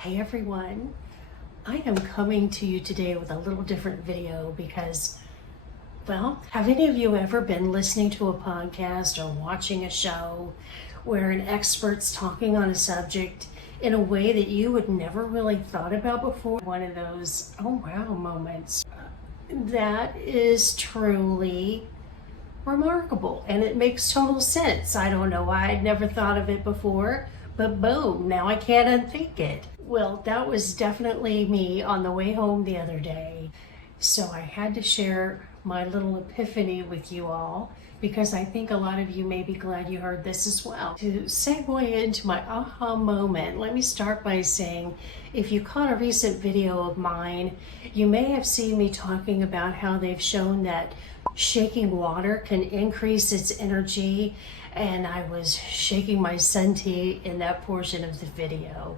Hey everyone, I am coming to you today with a little different video because, well, have any of you ever been listening to a podcast or watching a show where an expert's talking on a subject in a way that you would never really thought about before? One of those, oh wow moments. That is truly remarkable and it makes total sense. I don't know why I'd never thought of it before, but boom, now I can't unthink it. Well, that was definitely me on the way home the other day. So I had to share my little epiphany with you all because I think a lot of you may be glad you heard this as well. To segue into my aha moment, let me start by saying, if you caught a recent video of mine, you may have seen me talking about how they've shown that shaking water can increase its energy, and I was shaking my senti in that portion of the video.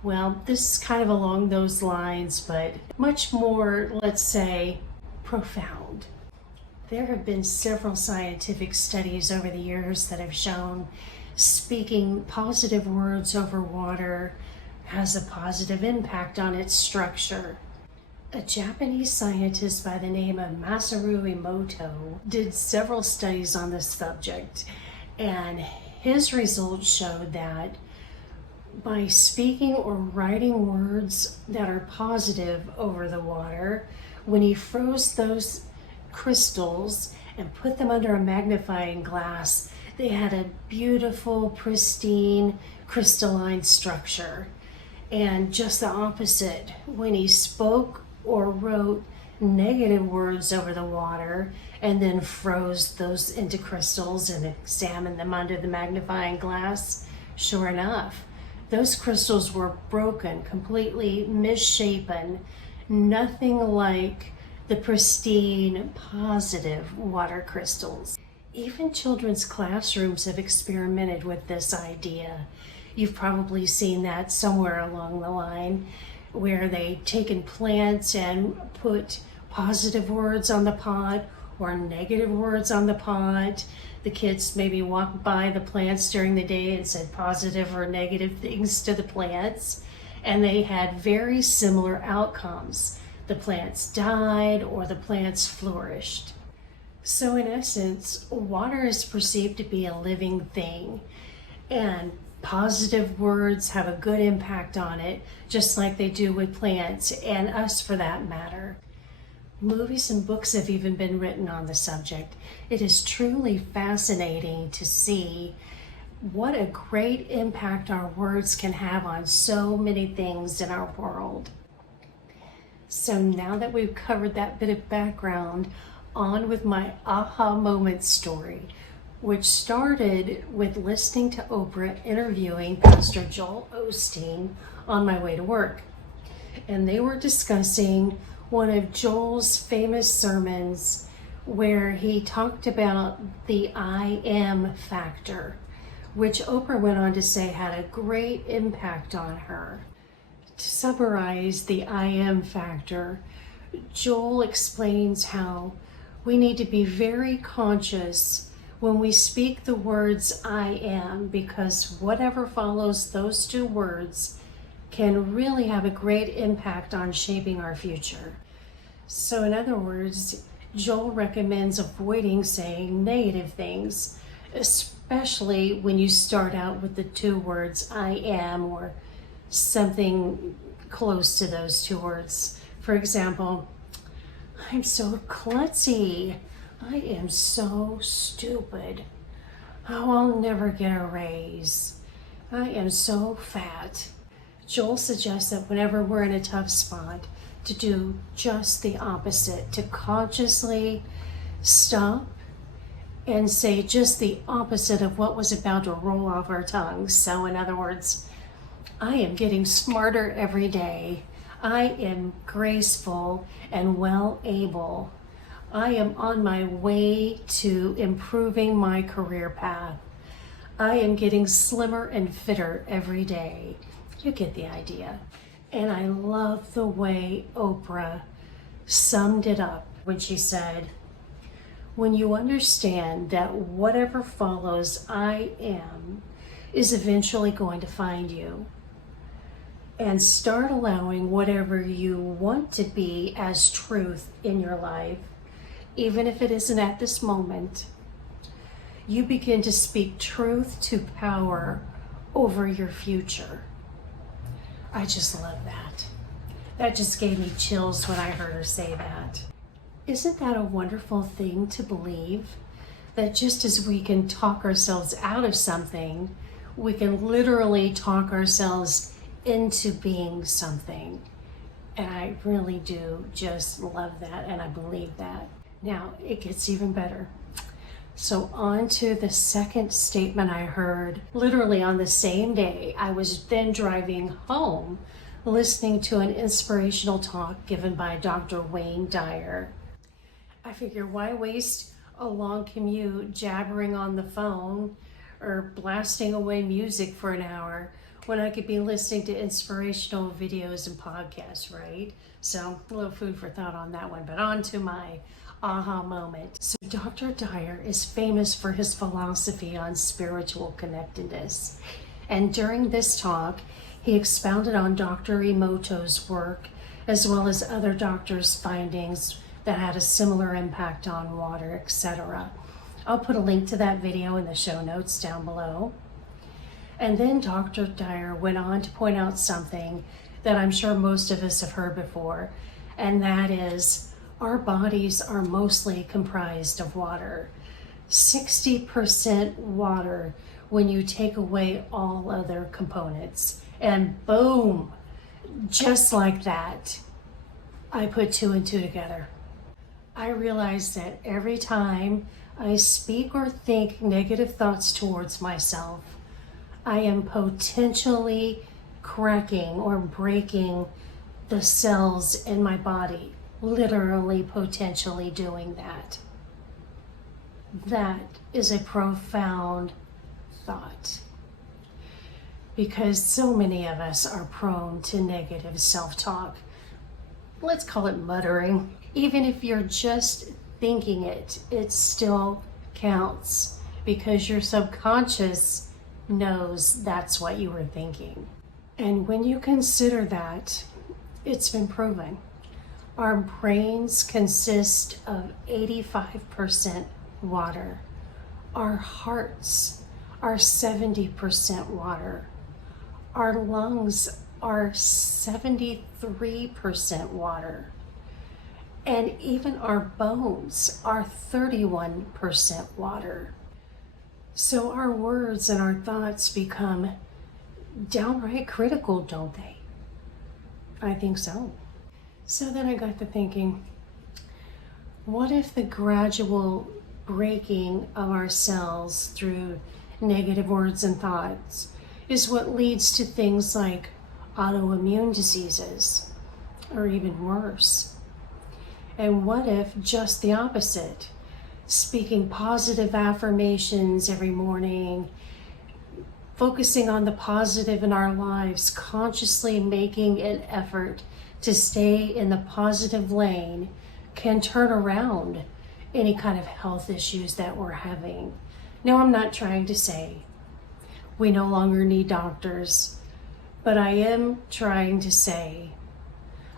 Well, this is kind of along those lines, but much more, let's say, profound. There have been several scientific studies over the years that have shown speaking positive words over water has a positive impact on its structure. A Japanese scientist by the name of Masaru Emoto did several studies on this subject, and his results showed that by speaking or writing words that are positive over the water, when he froze those crystals and put them under a magnifying glass, they had a beautiful, pristine, crystalline structure. And just the opposite, when he spoke or wrote negative words over the water and then froze those into crystals and examined them under the magnifying glass, sure enough, those crystals were broken, completely misshapen, nothing like the pristine, positive water crystals. Even children's classrooms have experimented with this idea. You've probably seen that somewhere along the line, where they've taken plants and put positive words on the pot or negative words on the pot. The kids maybe walked by the plants during the day and said positive or negative things to the plants, and they had very similar outcomes. The plants died or the plants flourished. So in essence, water is perceived to be a living thing, and positive words have a good impact on it, just like they do with plants and us for that matter. Movies and books have even been written on the subject. It is truly fascinating to see what a great impact our words can have on so many things in our world. So now that we've covered that bit of background, on with my aha moment story, which started with listening to Oprah interviewing Pastor Joel Osteen on my way to work. And they were discussing one of Joel's famous sermons where he talked about the I am factor, which Oprah went on to say had a great impact on her. To summarize the I am factor, Joel explains how we need to be very conscious when we speak the words I am, because whatever follows those two words can really have a great impact on shaping our future. So in other words, Joel recommends avoiding saying negative things, especially when you start out with the two words I am or something close to those two words. For example, I'm so klutzy. I am so stupid. Oh, I'll never get a raise. I am so fat. Joel suggests that whenever we're in a tough spot, to do just the opposite, to consciously stop and say just the opposite of what was about to roll off our tongues. So in other words, I am getting smarter every day. I am graceful and well able. I am on my way to improving my career path. I am getting slimmer and fitter every day. You get the idea. And I love the way Oprah summed it up when she said, when you understand that whatever follows I am is eventually going to find you, and start allowing whatever you want to be as truth in your life, even if it isn't at this moment, you begin to speak truth to power over your future. I just love that. That just gave me chills when I heard her say that. Isn't that a wonderful thing to believe? That just as we can talk ourselves out of something, we can literally talk ourselves into being something. And I really do just love that, and I believe that. Now, it gets even better. So on to the second statement I heard, literally on the same day. I was then driving home, listening to an inspirational talk given by Dr. Wayne Dyer. I figure, why waste a long commute jabbering on the phone or blasting away music for an hour when I could be listening to inspirational videos and podcasts, right? So a little food for thought on that one, but on to my aha moment. So Dr. Dyer is famous for his philosophy on spiritual connectedness. And during this talk, he expounded on Dr. Emoto's work, as well as other doctors' findings that had a similar impact on water, etc. I'll put a link to that video in the show notes down below. And then Dr. Dyer went on to point out something that I'm sure most of us have heard before, and that is our bodies are mostly comprised of water. 60% water when you take away all other components. And boom, just like that, I put two and two together. I realize that every time I speak or think negative thoughts towards myself, I am potentially cracking or breaking the cells in my body, literally potentially doing that. That is a profound thought, because so many of us are prone to negative self-talk. Let's call it muttering. Even if you're just thinking it, it still counts, because your subconscious knows that's what you were thinking. And when you consider that, it's been proven. Our brains consist of 85% water. Our hearts are 70% water. Our lungs are 73% water. And even our bones are 31% water. So our words and our thoughts become downright critical, don't they? I think so. So then I got to thinking, what if the gradual breaking of our cells through negative words and thoughts is what leads to things like autoimmune diseases, or even worse? And what if just the opposite? Speaking positive affirmations every morning, focusing on the positive in our lives, consciously making an effort to stay in the positive lane, can turn around any kind of health issues that we're having. Now, I'm not trying to say we no longer need doctors, but I am trying to say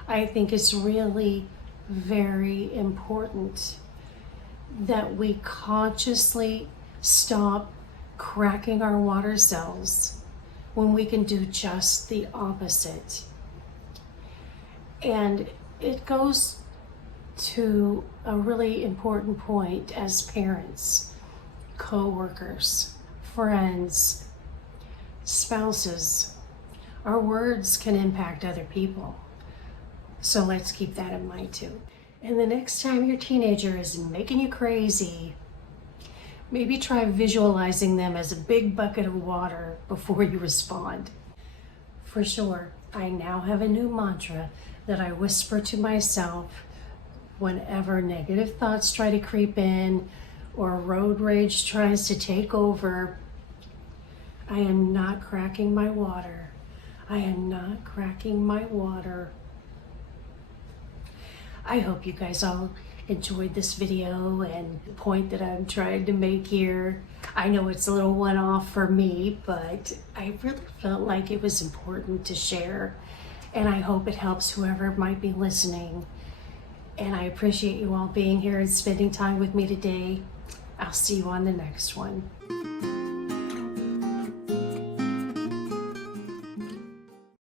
I think it's really very important that we consciously stop cracking our water cells when we can do just the opposite. And it goes to a really important point as parents, co-workers, friends, spouses. Our words can impact other people. So let's keep that in mind too. And the next time your teenager is making you crazy, maybe try visualizing them as a big bucket of water before you respond. For sure, I now have a new mantra that I whisper to myself whenever negative thoughts try to creep in or road rage tries to take over. I am not cracking my water. I am not cracking my water. I hope you guys all enjoyed this video and the point that I'm trying to make here. I know it's a little one-off for me, but I really felt like it was important to share, and I hope it helps whoever might be listening. And I appreciate you all being here and spending time with me today. I'll see you on the next one.